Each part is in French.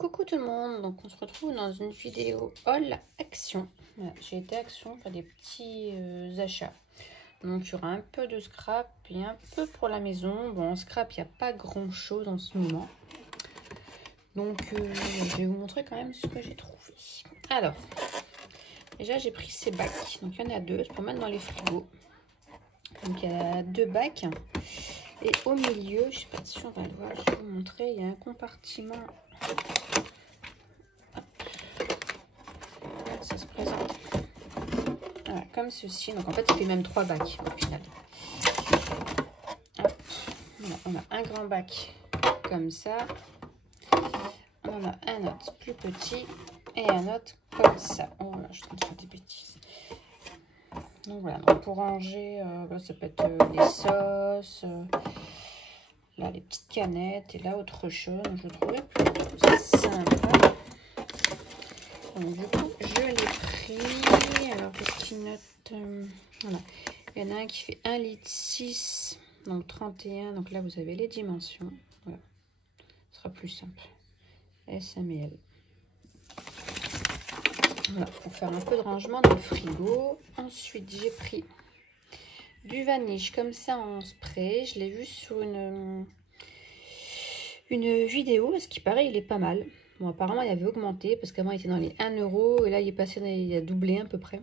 Coucou tout le monde, donc on se retrouve dans une vidéo haul action. Voilà, j'ai été action pour des petits achats. Donc il y aura un peu de scrap et un peu pour la maison. Bon, en scrap, il n'y a pas grand chose en ce moment. Donc je vais vous montrer quand même ce que j'ai trouvé. Alors, déjà j'ai pris ces bacs. Donc il y en a deux, c'est pour mettre dans les frigos. Donc il y a deux bacs. Et au milieu, je ne sais pas si on va le voir, je vais vous montrer, il y a un compartiment. Ça se présente voilà, comme ceci. Donc en fait, il fait même 3 bacs au final. Hop. Voilà, on a un grand bac comme ça. On a un autre plus petit et un autre comme ça. Oh là, je suis en train de faire des bêtises. Donc voilà, donc pour ranger, ça peut être des sauces, là les petites canettes et là autre chose. Je le trouvais plutôt sympa. Donc du coup, je l'ai pris. Alors qu'est-ce qu'il note voilà. Il y en a un qui fait 1,6 litre, donc 31. Donc là, vous avez les dimensions. Voilà. Ce sera plus simple. S, M et L. Voilà, pour faire un peu de rangement dans le frigo. Ensuite, j'ai pris du vaniche comme ça en spray. Je l'ai vu sur une vidéo. Ce qui paraît, il est pas mal. Bon, apparemment, il avait augmenté parce qu'avant, il était dans les 1 € et là, il est passé, il a doublé à peu près.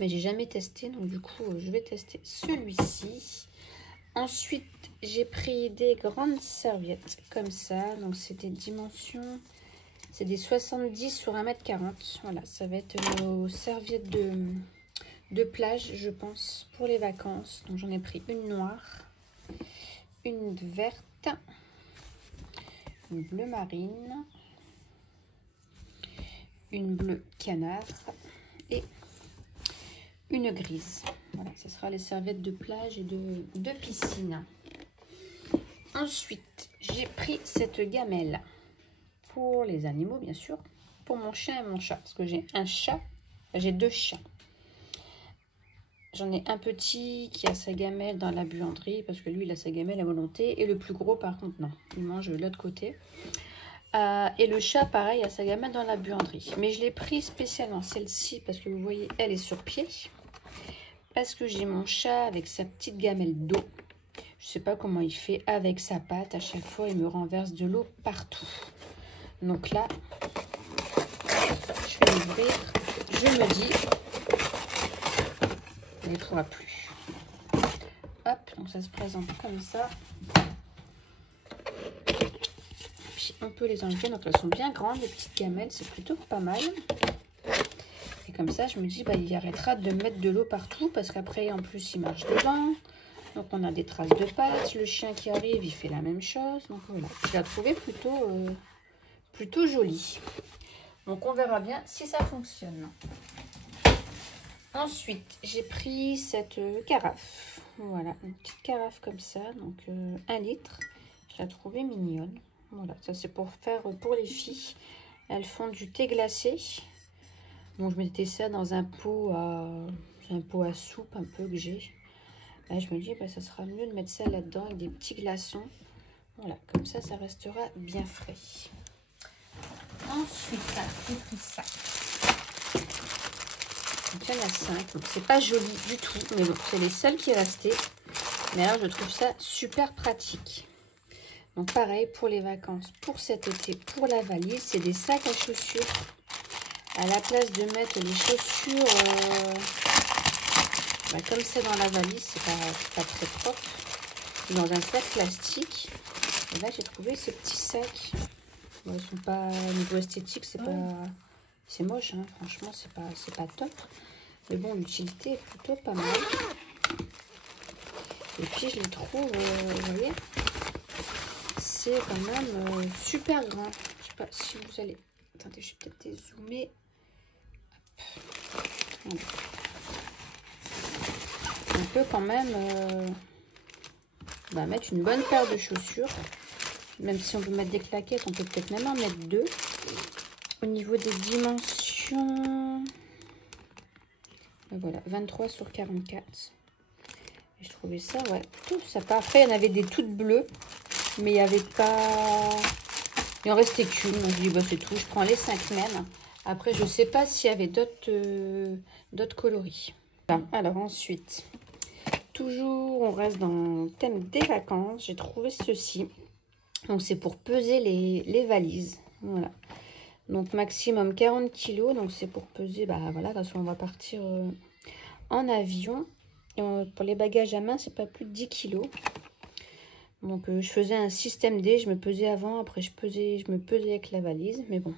Mais j'ai jamais testé, donc du coup, je vais tester celui-ci. Ensuite, j'ai pris des grandes serviettes comme ça. Donc, c'est des dimensions, c'est des 70 sur 1,40 m. Voilà, ça va être nos serviettes de plage, je pense, pour les vacances. Donc, j'en ai pris une noire, une verte, une bleu marine, une bleue canard et une grise. Voilà, ce sera les serviettes de plage et de piscine. Ensuite, j'ai pris cette gamelle pour les animaux, bien sûr, pour mon chien et mon chat, parce que j'ai un chat, j'ai deux chiens. J'en ai un petit qui a sa gamelle dans la buanderie, parce que lui, il a sa gamelle à volonté, et le plus gros, par contre, non, il mange de l'autre côté. Et le chat, pareil, a sa gamelle dans la buanderie. Mais je l'ai pris spécialement celle-ci, parce que vous voyez, elle est sur pied. Parce que j'ai mon chat avec sa petite gamelle d'eau. Je sais pas comment il fait avec sa patte. À chaque fois, il me renverse de l'eau partout. Donc là, je vais l'ouvrir. Je me dis, il ne pourra plus. Hop, donc ça se présente comme ça. Puis on peut les enlever. Donc elles sont bien grandes, les petites gamelles. C'est plutôt pas mal. Et comme ça, je me dis, bah, il arrêtera de mettre de l'eau partout. Parce qu'après, en plus, il marche dedans. Donc on a des traces de pattes. Le chien qui arrive, il fait la même chose. Donc voilà, je l'ai trouvé plutôt jolie. Donc on verra bien si ça fonctionne. Ensuite, j'ai pris cette carafe. Voilà, une petite carafe comme ça. Donc 1 litre. Je l'ai trouvée mignonne. Voilà, ça c'est pour faire pour les filles. Elles font du thé glacé. Donc je mettais ça dans un pot à soupe un peu que j'ai. Là, je me dis, bah, ça sera mieux de mettre ça là-dedans avec des petits glaçons. Voilà, comme ça, ça restera bien frais. Ensuite, j'ai pris ça. Donc, il y en a 5. Donc, c'est pas joli du tout, mais bon, c'est les seuls qui restaient. Mais alors, je trouve ça super pratique. Donc, pareil pour les vacances, pour cet été, pour la valise, c'est des sacs à chaussures. À la place de mettre les chaussures... bah, comme c'est dans la valise, c'est pas très propre. Dans un sac plastique. Et là, j'ai trouvé ce petit sac. Bon, ils sont pas au niveau esthétique, c'est pas, c'est moche, hein. Franchement, c'est pas top. Mais bon, l'utilité est plutôt pas mal. Et puis, je les trouve, vous voyez, c'est quand même super grand. Je sais pas si vous allez. Attendez, je vais peut-être dézoomer. Voilà. On peut quand même mettre une bonne paire de chaussures. Même si on veut mettre des claquettes, on peut peut-être même en mettre 2. Au niveau des dimensions, voilà, 23 sur 44. Et je trouvais ça, ouais, tout sympa. Après, il y en avait des toutes bleues, mais il n'y avait pas Il en restait qu'une, donc je dis bah c'est tout, je prends les 5 mêmes. Après je sais pas s'il y avait d'autres coloris. Voilà. Alors ensuite, toujours on reste dans le thème des vacances, j'ai trouvé ceci. Donc c'est pour peser les valises, voilà. Donc maximum 40 kg, donc c'est pour peser, bah voilà, parce qu'on va partir en avion. Et pour les bagages à main, c'est pas plus de 10 kg. Donc je faisais un système D, je me pesais avant, après je me pesais avec la valise, mais bon.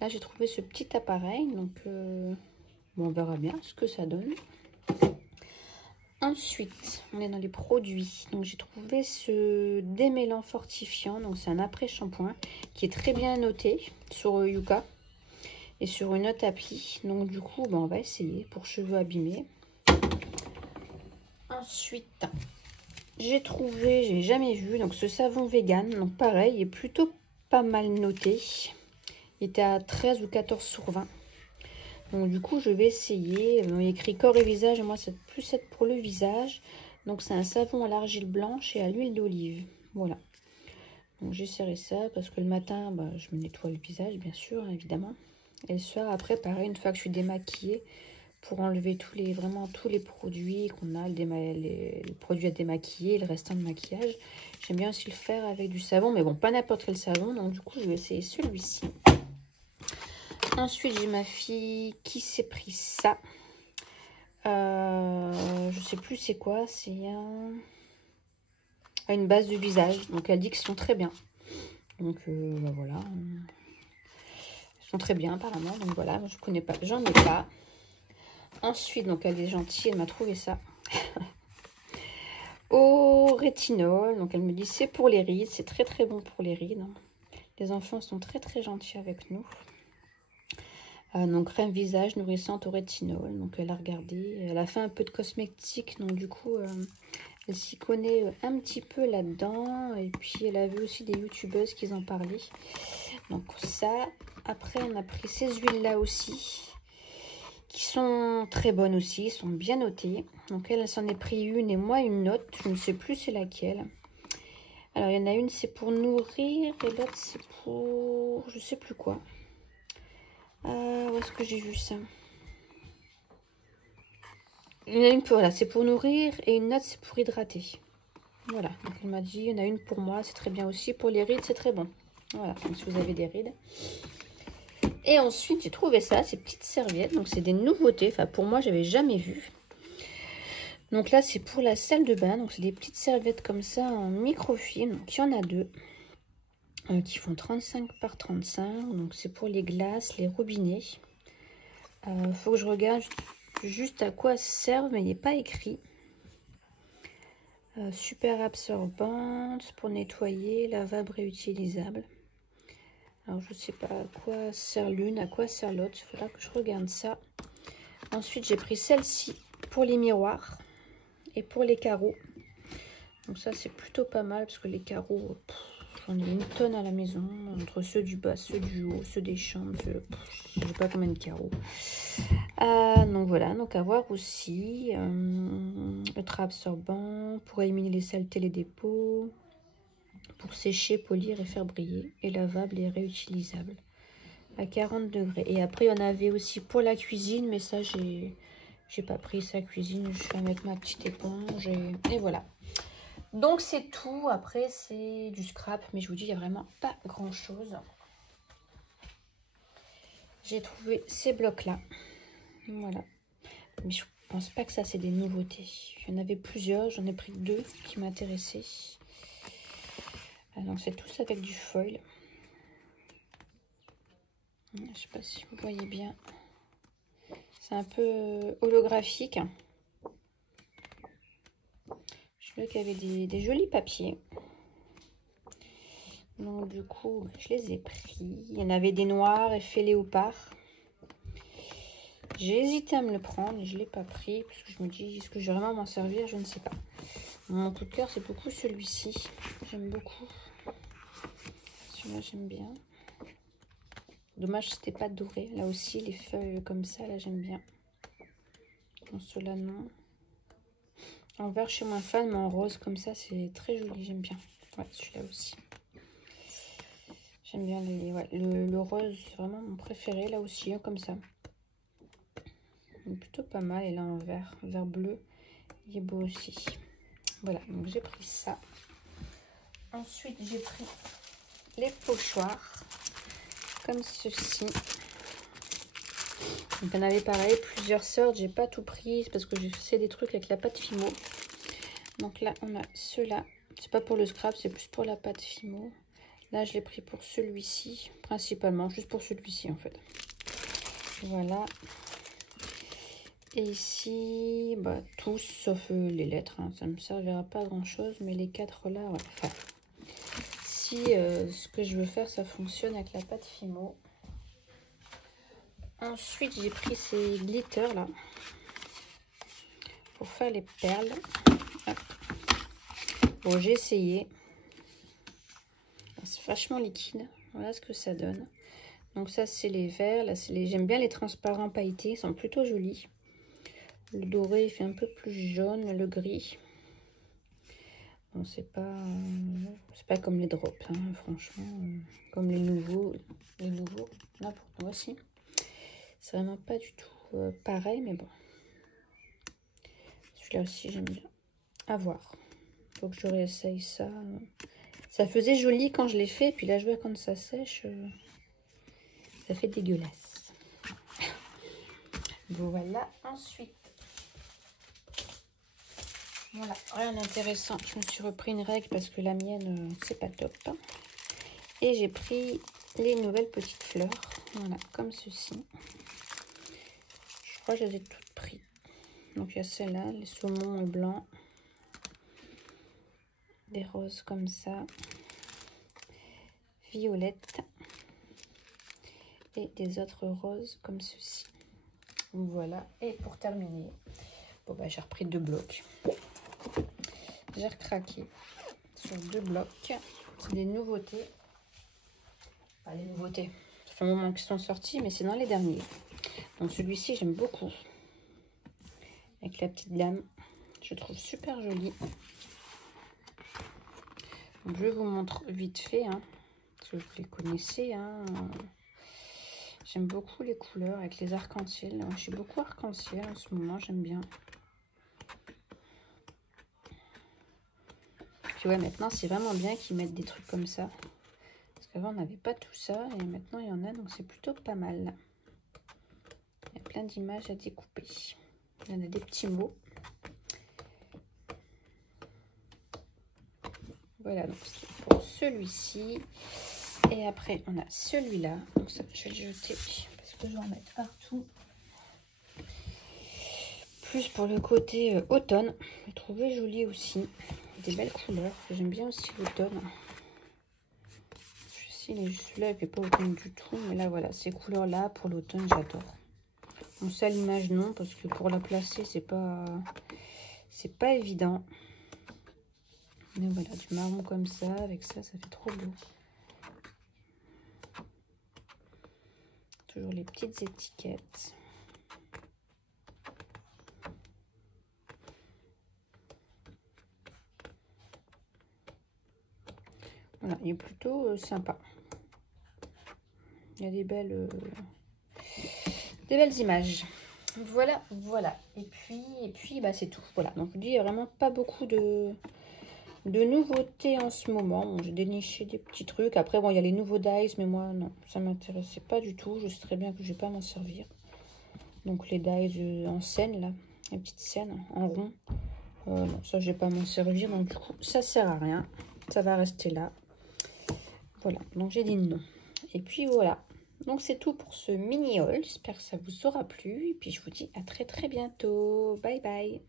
Là j'ai trouvé ce petit appareil, donc bon, on verra bien ce que ça donne. Ensuite, on est dans les produits. Donc j'ai trouvé ce démêlant fortifiant, donc c'est un après-shampoing qui est très bien noté sur Yuka et sur une autre appli. Donc du coup, on va essayer pour cheveux abîmés. Ensuite, j'ai jamais vu, donc ce savon vegan, donc pareil, il est plutôt pas mal noté. Il était à 13 ou 14 sur 20. Donc du coup, je vais essayer. Il y a écrit corps et visage, et moi c'est plus être pour le visage. Donc c'est un savon à l'argile blanche et à l'huile d'olive. Voilà. Donc j'essaierai ça parce que le matin, je me nettoie le visage, bien sûr, évidemment. Et le soir, après, pareil, une fois que je suis démaquillée, pour enlever vraiment tous les produits qu'on a, les produits à démaquiller, le restant de maquillage. J'aime bien aussi le faire avec du savon, mais bon, pas n'importe quel savon. Donc du coup, je vais essayer celui-ci. Ensuite, j'ai ma fille qui s'est pris ça. Je sais plus c'est quoi. C'est une base de visage. Donc elle dit qu'ils sont très bien. Donc voilà. Ils sont très bien apparemment. Donc voilà, je connais pas. J'en ai pas. Ensuite, donc elle est gentille. Elle m'a trouvé ça. Au rétinol. Donc elle me dit c'est pour les rides. C'est très très bon pour les rides. Les enfants sont très très gentils avec nous. Donc crème visage nourrissante au rétinol. Donc elle a regardé. Elle a fait un peu de cosmétique. Donc du coup... elle s'y connaît un petit peu là-dedans. Et puis, elle a vu aussi des youtubeuses qui en parlaient. Donc, ça. Après, on a pris ces huiles-là aussi. Qui sont très bonnes aussi. Sont bien notées. Donc, elle s'en est pris une et moi une autre. Je ne sais plus c'est laquelle. Alors, il y en a une, c'est pour nourrir. Et l'autre, c'est pour... je sais plus quoi. Où est-ce que j'ai vu ça? Il y en a une pour, voilà, c'est pour nourrir et une autre, c'est pour hydrater. Voilà, donc elle m'a dit, il y en a une pour moi, c'est très bien aussi. Pour les rides, c'est très bon. Voilà, donc si vous avez des rides. Et ensuite, j'ai trouvé ça, ces petites serviettes. Donc c'est des nouveautés, enfin pour moi, j'avais jamais vu. Donc là, c'est pour la salle de bain. Donc c'est des petites serviettes comme ça en microfilm. Donc il y en a deux qui font 35 par 35. Donc c'est pour les glaces, les robinets. Faut que je regarde juste à quoi ça sert, mais il n'est pas écrit. Super absorbante pour nettoyer, lavable, réutilisable. Alors je sais pas à quoi sert l'une, à quoi sert l'autre. Il faudra que je regarde ça. Ensuite j'ai pris celle-ci pour les miroirs et pour les carreaux. Donc ça c'est plutôt pas mal parce que les carreaux, j'en ai une tonne à la maison. Entre ceux du bas, ceux du haut, ceux des chambres. Je sais pas combien de carreaux. Donc voilà, donc à voir aussi. Ultra absorbant pour éliminer les saletés, les dépôts. Pour sécher, polir et faire briller. Et lavable et réutilisable. À 40 degrés. Et après, il y en avait aussi pour la cuisine. Mais ça, j'ai pas pris sa cuisine. Je vais mettre ma petite éponge. Et voilà. Donc, c'est tout. Après, c'est du scrap. Mais je vous dis, il n'y a vraiment pas grand-chose. J'ai trouvé ces blocs-là. Voilà. Mais je pense pas que ça, c'est des nouveautés. Il y en avait plusieurs. J'en ai pris deux qui m'intéressaient. Donc, c'est tous avec du foil. Je sais pas si vous voyez bien. C'est un peu holographique. Je trouvais qu'il y avait des jolis papiers. Donc du coup, je les ai pris. Il y en avait des noirs, effet léopard. J'ai hésité à me le prendre, mais je ne l'ai pas pris. Parce que je me dis, est-ce que je vais vraiment m'en servir? Je ne sais pas. Mon coup de cœur, c'est beaucoup celui-ci. J'aime beaucoup. Celui-là, j'aime bien. Dommage, c'était pas doré. Là aussi, les feuilles comme ça, là, j'aime bien. En cela, non. En vert, je suis moins fan, mais en rose, comme ça, c'est très joli. J'aime bien. Ouais, celui-là aussi. J'aime bien ouais, le rose, c'est vraiment mon préféré là aussi, hein, comme ça. Donc, plutôt pas mal. Et là en vert bleu, il est beau aussi. Voilà, donc j'ai pris ça. Ensuite, j'ai pris les pochoirs, comme ceci. Donc, il y en avait pareil, plusieurs sortes. J'ai pas tout pris parce que j'ai fait des trucs avec la pâte Fimo. Donc là, on a ceux-là. C'est pas pour le scrap, c'est plus pour la pâte Fimo. Là, je l'ai pris pour celui-ci, principalement, juste pour celui-ci en fait. Voilà. Et ici, bah, tous sauf les lettres. Hein. Ça ne me servira pas à grand chose, mais les 4 là, ouais. Enfin, si ce que je veux faire, ça fonctionne avec la pâte Fimo. Ensuite, j'ai pris ces glitters là pour faire les perles. Hop. Bon, j'ai essayé. C'est vachement liquide. Voilà ce que ça donne. Donc ça, c'est les verts. Là, c'est les... J'aime bien les transparents pailletés. Ils sont plutôt jolis. Le doré, il fait un peu plus jaune. Le gris. Bon, c'est pas comme les drops, hein, franchement. Comme les nouveaux. Là, pour moi aussi. C'est vraiment pas du tout pareil, mais bon. Celui-là aussi, j'aime bien. À voir. Faut que je réessaye ça. Ça faisait joli quand je l'ai fait. Puis là, je vois quand ça sèche, ça fait dégueulasse. Voilà. Ensuite, voilà, rien d'intéressant. Je me suis repris une règle parce que la mienne, c'est pas top. Et j'ai pris les nouvelles petites fleurs. Voilà, comme ceci. Je crois que je les ai toutes prises. Donc, il y a celle-là, les saumons blancs. Des roses comme ça. Violettes. Et des autres roses comme ceci. Voilà. Et pour terminer, bon, bah, j'ai repris 2 blocs. J'ai recraqué sur 2 blocs. C'est des nouveautés. Pas les nouveautés. Ça fait un moment qu'ils sont sortis, mais c'est dans les derniers. Donc celui-ci, j'aime beaucoup. Avec la petite dame. Je trouve super joli. Donc, je vous montre vite fait. Hein, parce que vous les connaissez. Hein. J'aime beaucoup les couleurs avec les arcs-en-ciel. Je suis beaucoup arc-en-ciel en ce moment. J'aime bien. Puis ouais, maintenant, c'est vraiment bien qu'ils mettent des trucs comme ça. Parce qu'avant, on n'avait pas tout ça. Et maintenant, il y en a. Donc, c'est plutôt pas mal. Il y a plein d'images à découper. Il y en a des petits mots. Voilà, donc c'est pour celui-ci. Et après, on a celui-là. Donc ça, je vais le jeter parce que je vais en mettre partout. Plus pour le côté automne. Je l'ai trouvé joli aussi. Des belles couleurs. J'aime bien aussi l'automne. Celui-là, il fait pas automne du tout. Mais là, voilà, ces couleurs-là, pour l'automne, j'adore. Bon, ça, l'image, non. Parce que pour la placer, c'est pas évident. Mais voilà, du marron comme ça. Avec ça, ça fait trop beau. Toujours les petites étiquettes. Voilà, il est plutôt sympa. Il y a des belles images. Voilà, voilà. Et puis bah, c'est tout. Voilà, donc je dis, il n'y a vraiment pas beaucoup de nouveautés en ce moment. Bon, j'ai déniché des petits trucs. Après, bon, il y a les nouveaux dies, mais moi, non, ça ne m'intéressait pas du tout. Je sais très bien que je ne vais pas m'en servir. Donc, les dies en scène, là, les petites scènes en rond. Non, ça, je ne vais pas m'en servir. Donc, du coup, ça ne sert à rien. Ça va rester là. Voilà, donc j'ai dit non. Et puis, voilà. Donc, c'est tout pour ce mini haul. J'espère que ça vous aura plu. Et puis, je vous dis à très, très bientôt. Bye, bye.